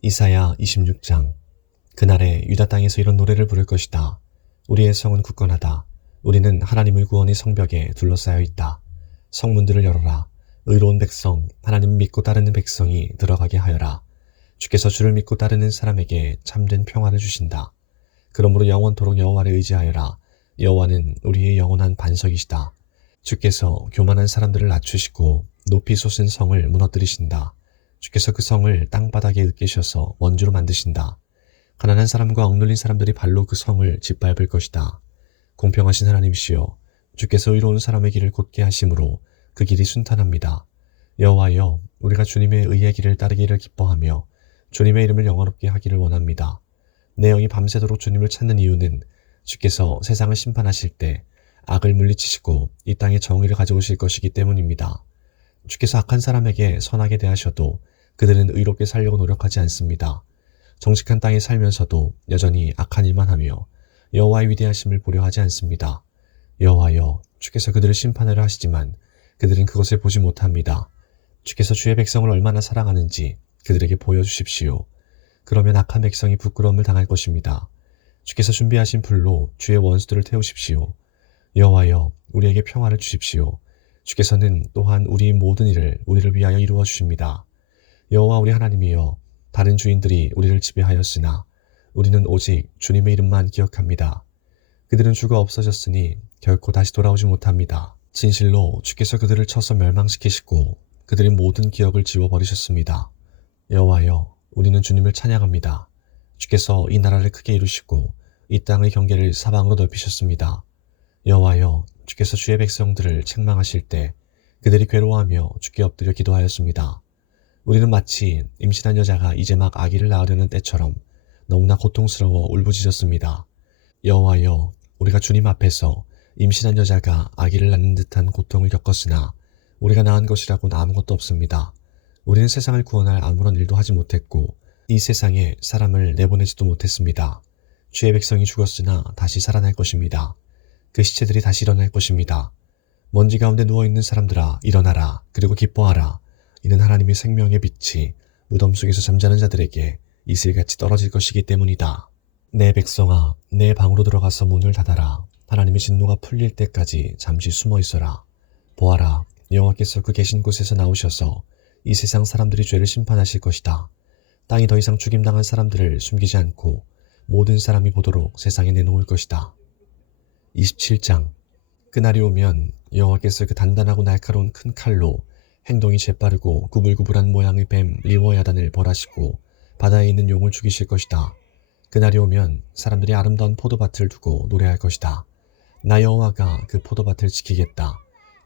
이사야 26장. 그날에 유다 땅에서 이런 노래를 부를 것이다. 우리의 성은 굳건하다. 우리는 하나님의 구원의 성벽에 둘러싸여 있다. 성문들을 열어라. 의로운 백성, 하나님을 믿고 따르는 백성이 들어가게 하여라. 주께서 주를 믿고 따르는 사람에게 참된 평화를 주신다. 그러므로 영원토록 여호와를 의지하여라. 여호와는 우리의 영원한 반석이시다. 주께서 교만한 사람들을 낮추시고 높이 솟은 성을 무너뜨리신다. 주께서 그 성을 땅바닥에 으깨셔서 원주로 만드신다. 가난한 사람과 억눌린 사람들이 발로 그 성을 짓밟을 것이다. 공평하신 하나님이시여, 주께서 의로운 사람의 길을 곧게 하심으로 그 길이 순탄합니다. 여호와여, 우리가 주님의 의의 길을 따르기를 기뻐하며 주님의 이름을 영화롭게 하기를 원합니다. 내 영이 밤새도록 주님을 찾는 이유는 주께서 세상을 심판하실 때 악을 물리치시고 이 땅에 정의를 가져오실 것이기 때문입니다. 주께서 악한 사람에게 선하게 대하셔도 그들은 의롭게 살려고 노력하지 않습니다. 정직한 땅에 살면서도 여전히 악한 일만 하며 여호와의 위대하심을 보려 하지 않습니다. 여호와여, 주께서 그들을 심판하려 하시지만 그들은 그것을 보지 못합니다. 주께서 주의 백성을 얼마나 사랑하는지 그들에게 보여주십시오. 그러면 악한 백성이 부끄러움을 당할 것입니다. 주께서 준비하신 불로 주의 원수들을 태우십시오. 여호와여, 우리에게 평화를 주십시오. 주께서는 또한 우리의 모든 일을 우리를 위하여 이루어 주십니다. 여호와 우리 하나님이여, 다른 주인들이 우리를 지배하였으나 우리는 오직 주님의 이름만 기억합니다. 그들은 죽어 없어졌으니 결코 다시 돌아오지 못합니다. 진실로 주께서 그들을 쳐서 멸망시키시고 그들의 모든 기억을 지워버리셨습니다. 여호와여, 우리는 주님을 찬양합니다. 주께서 이 나라를 크게 이루시고 이 땅의 경계를 사방으로 넓히셨습니다. 여호와여, 주께서 주의 백성들을 책망하실 때 그들이 괴로워하며 주께 엎드려 기도하였습니다. 우리는 마치 임신한 여자가 이제 막 아기를 낳으려는 때처럼 너무나 고통스러워 울부짖었습니다. 여호와여, 우리가 주님 앞에서 임신한 여자가 아기를 낳는 듯한 고통을 겪었으나 우리가 낳은 것이라고는 아무것도 없습니다. 우리는 세상을 구원할 아무런 일도 하지 못했고 이 세상에 사람을 내보내지도 못했습니다. 주의 백성이 죽었으나 다시 살아날 것입니다. 그 시체들이 다시 일어날 것입니다. 먼지 가운데 누워있는 사람들아, 일어나라. 그리고 기뻐하라. 이는 하나님의 생명의 빛이 무덤 속에서 잠자는 자들에게 이슬같이 떨어질 것이기 때문이다. 내 백성아, 내 방으로 들어가서 문을 닫아라. 하나님의 진노가 풀릴 때까지 잠시 숨어 있어라. 보아라, 여호와께서 그 계신 곳에서 나오셔서 이 세상 사람들이 죄를 심판하실 것이다. 땅이 더 이상 죽임당한 사람들을 숨기지 않고 모든 사람이 보도록 세상에 내놓을 것이다. 27장. 그날이 오면 여호와께서 그 단단하고 날카로운 큰 칼로 행동이 재빠르고 구불구불한 모양의 뱀 리워야단을 벌하시고 바다에 있는 용을 죽이실 것이다. 그날이 오면 사람들이 아름다운 포도밭을 두고 노래할 것이다. 나 여호와가 그 포도밭을 지키겠다.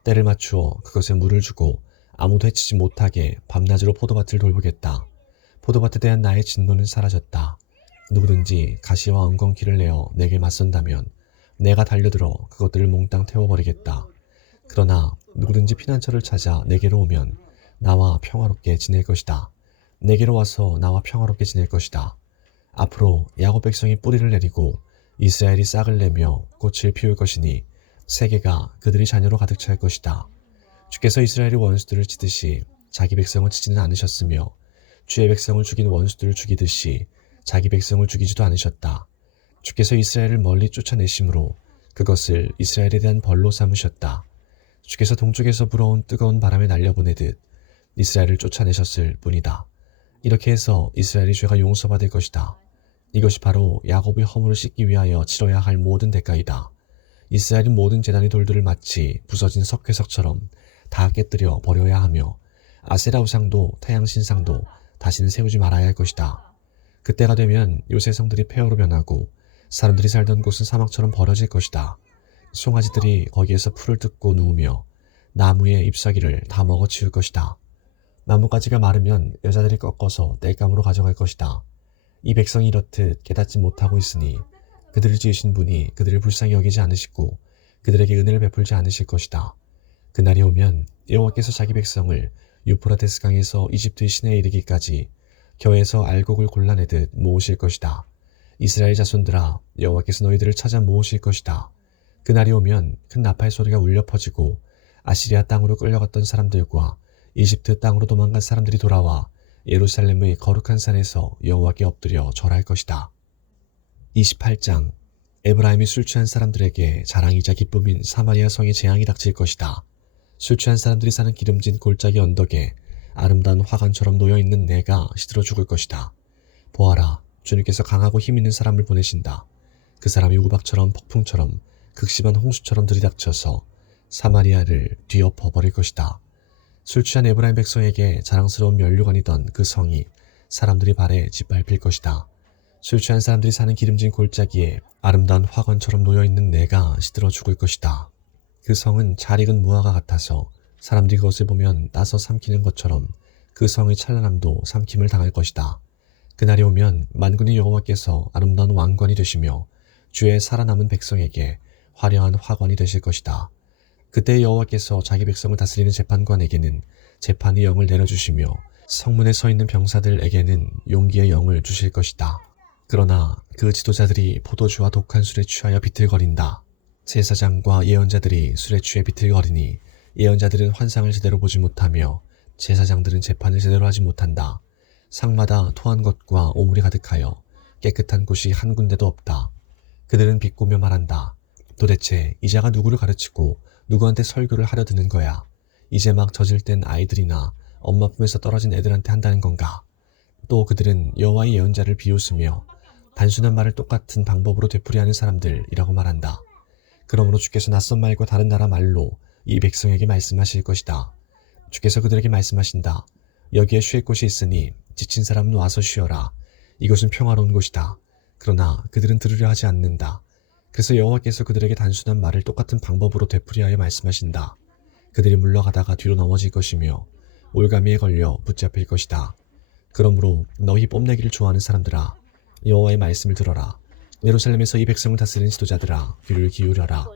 때를 맞추어 그것에 물을 주고 아무도 해치지 못하게 밤낮으로 포도밭을 돌보겠다. 포도밭에 대한 나의 진노는 사라졌다. 누구든지 가시와 엉겅퀴를 내어 내게 맞선다면 내가 달려들어 그것들을 몽땅 태워버리겠다. 그러나 누구든지 피난처를 찾아 내게로 오면 나와 평화롭게 지낼 것이다. 내게로 와서 나와 평화롭게 지낼 것이다. 앞으로 야곱 백성이 뿌리를 내리고 이스라엘이 싹을 내며 꽃을 피울 것이니 세계가 그들이 자녀로 가득 찰 것이다. 주께서 이스라엘의 원수들을 치듯이 자기 백성을 치지는 않으셨으며 주의 백성을 죽인 원수들을 죽이듯이 자기 백성을 죽이지도 않으셨다. 주께서 이스라엘을 멀리 쫓아내심으로 그것을 이스라엘에 대한 벌로 삼으셨다. 주께서 동쪽에서 불어온 뜨거운 바람에 날려보내듯 이스라엘을 쫓아내셨을 뿐이다. 이렇게 해서 이스라엘의 죄가 용서받을 것이다. 이것이 바로 야곱의 허물을 씻기 위하여 치러야 할 모든 대가이다. 이스라엘은 모든 제단의 돌들을 마치 부서진 석회석처럼 다 깨뜨려 버려야 하며 아세라 우상도 태양 신상도 다시는 세우지 말아야 할 것이다. 그때가 되면 요새 성들이 폐허로 변하고 사람들이 살던 곳은 사막처럼 버려질 것이다. 송아지들이 거기에서 풀을 뜯고 누우며 나무의 잎사귀를 다 먹어치울 것이다. 나뭇가지가 마르면 여자들이 꺾어서 땔감으로 가져갈 것이다. 이 백성이 이렇듯 깨닫지 못하고 있으니 그들을 지으신 분이 그들을 불쌍히 여기지 않으시고 그들에게 은혜를 베풀지 않으실 것이다. 그날이 오면 여호와께서 자기 백성을 유프라테스 강에서 이집트의 시내에 이르기까지 겨에서 알곡을 골라내듯 모으실 것이다. 이스라엘 자손들아, 여호와께서 너희들을 찾아 모으실 것이다. 그날이 오면 큰 나팔 소리가 울려 퍼지고 아시리아 땅으로 끌려갔던 사람들과 이집트 땅으로 도망간 사람들이 돌아와 예루살렘의 거룩한 산에서 여호와께 엎드려 절할 것이다. 28장 에브라임이 술 취한 사람들에게 자랑이자 기쁨인 사마리아 성에 재앙이 닥칠 것이다. 술 취한 사람들이 사는 기름진 골짜기 언덕에 아름다운 화관처럼 놓여있는 내가 시들어 죽을 것이다. 보아라, 주님께서 강하고 힘있는 사람을 보내신다. 그 사람이 우박처럼 폭풍처럼 극심한 홍수처럼 들이닥쳐서 사마리아를 뒤엎어 버릴 것이다. 술 취한 에브라임 백성에게 자랑스러운 면류관이던 그 성이 사람들이 발에 짓밟힐 것이다. 술 취한 사람들이 사는 기름진 골짜기에 아름다운 화관처럼 놓여있는 내가 시들어 죽을 것이다. 그 성은 잘 익은 무화과 같아서 사람들이 그것을 보면 따서 삼키는 것처럼 그 성의 찬란함도 삼킴을 당할 것이다. 그날이 오면 만군의 여호와께서 아름다운 왕관이 되시며 주의 살아남은 백성에게 화려한 화관이 되실 것이다. 그때 여호와께서 자기 백성을 다스리는 재판관에게는 재판의 영을 내려주시며 성문에 서 있는 병사들에게는 용기의 영을 주실 것이다. 그러나 그 지도자들이 포도주와 독한 술에 취하여 비틀거린다. 제사장과 예언자들이 술에 취해 비틀거리니 예언자들은 환상을 제대로 보지 못하며 제사장들은 재판을 제대로 하지 못한다. 상마다 토한 것과 오물이 가득하여 깨끗한 곳이 한 군데도 없다. 그들은 비꼬며 말한다. 도대체 이 자가 누구를 가르치고 누구한테 설교를 하려 드는 거야. 이제 막 젖을 땐 아이들이나 엄마 품에서 떨어진 애들한테 한다는 건가. 또 그들은 여호와의 예언자를 비웃으며 단순한 말을 똑같은 방법으로 되풀이하는 사람들이라고 말한다. 그러므로 주께서 낯선 말과 다른 나라 말로 이 백성에게 말씀하실 것이다. 주께서 그들에게 말씀하신다. 여기에 쉴 곳이 있으니 지친 사람은 와서 쉬어라. 이것은 평화로운 곳이다. 그러나 그들은 들으려 하지 않는다. 그래서 여호와께서 그들에게 단순한 말을 똑같은 방법으로 되풀이하여 말씀하신다. 그들이 물러가다가 뒤로 넘어질 것이며 올가미에 걸려 붙잡힐 것이다. 그러므로 너희 뽐내기를 좋아하는 사람들아, 여호와의 말씀을 들어라. 예루살렘에서 이 백성을 다스리는 지도자들아, 귀를 기울여라.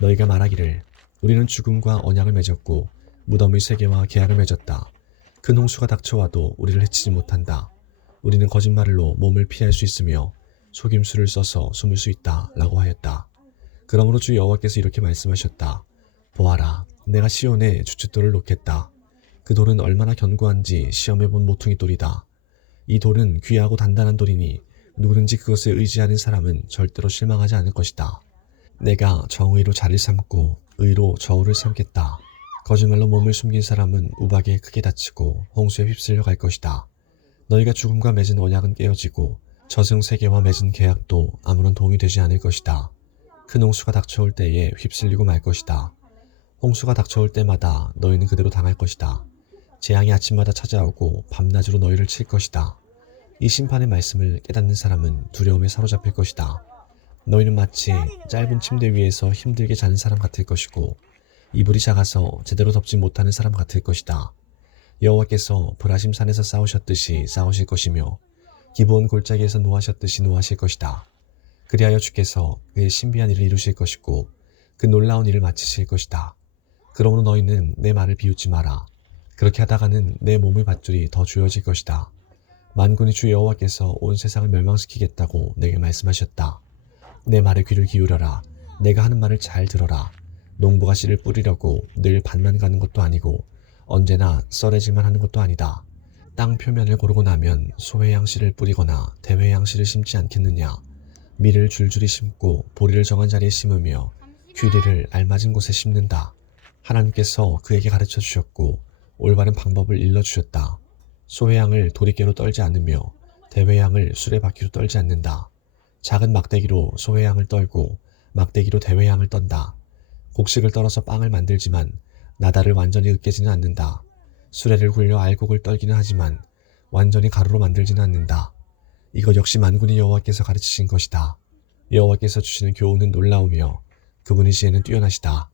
너희가 말하기를 우리는 죽음과 언약을 맺었고 무덤의 세계와 계약을 맺었다. 큰 홍수가 닥쳐와도 우리를 해치지 못한다. 우리는 거짓말로 몸을 피할 수 있으며 속임수를 써서 숨을 수 있다 라고 하였다. 그러므로 주 여호와께서 이렇게 말씀하셨다. 보아라, 내가 시온에 주춧돌을 놓겠다. 그 돌은 얼마나 견고한지 시험해본 모퉁이 돌이다. 이 돌은 귀하고 단단한 돌이니 누구든지 그것을 의지하는 사람은 절대로 실망하지 않을 것이다. 내가 정의로 자를 삼고 의로 저울을 삼겠다. 거짓말로 몸을 숨긴 사람은 우박에 크게 다치고 홍수에 휩쓸려 갈 것이다. 너희가 죽음과 맺은 언약은 깨어지고 저승세계와 맺은 계약도 아무런 도움이 되지 않을 것이다. 큰 홍수가 닥쳐올 때에 휩쓸리고 말 것이다. 홍수가 닥쳐올 때마다 너희는 그대로 당할 것이다. 재앙이 아침마다 찾아오고 밤낮으로 너희를 칠 것이다. 이 심판의 말씀을 깨닫는 사람은 두려움에 사로잡힐 것이다. 너희는 마치 짧은 침대 위에서 힘들게 자는 사람 같을 것이고 이불이 작아서 제대로 덮지 못하는 사람 같을 것이다. 여호와께서 브라심 산에서 싸우셨듯이 싸우실 것이며 기브온 골짜기에서 노하셨듯이 노하실 것이다. 그리하여 주께서 그의 신비한 일을 이루실 것이고 그 놀라운 일을 마치실 것이다. 그러므로 너희는 내 말을 비웃지 마라. 그렇게 하다가는 내 몸의 밧줄이 더 조여질 것이다. 만군의 주 여호와께서 온 세상을 멸망시키겠다고 내게 말씀하셨다. 내 말에 귀를 기울여라. 내가 하는 말을 잘 들어라. 농부가 씨를 뿌리려고 늘 밭만 가는 것도 아니고 언제나 썰해질만 하는 것도 아니다. 땅 표면을 고르고 나면 소회양 씨를 뿌리거나 대회양 씨를 심지 않겠느냐. 밀을 줄줄이 심고 보리를 정한 자리에 심으며 귀리를 알맞은 곳에 심는다. 하나님께서 그에게 가르쳐 주셨고 올바른 방법을 일러주셨다. 소회양을 도리깨로 떨지 않으며 대회양을 수레바퀴로 떨지 않는다. 작은 막대기로 소회양을 떨고 막대기로 대회양을 떤다. 곡식을 떨어서 빵을 만들지만 나달을 완전히 으깨지는 않는다. 수레를 굴려 알곡을 떨기는 하지만 완전히 가루로 만들지는 않는다. 이것 역시 만군의 여호와께서 가르치신 것이다. 여호와께서 주시는 교훈은 놀라우며 그분의 지혜는 뛰어나시다.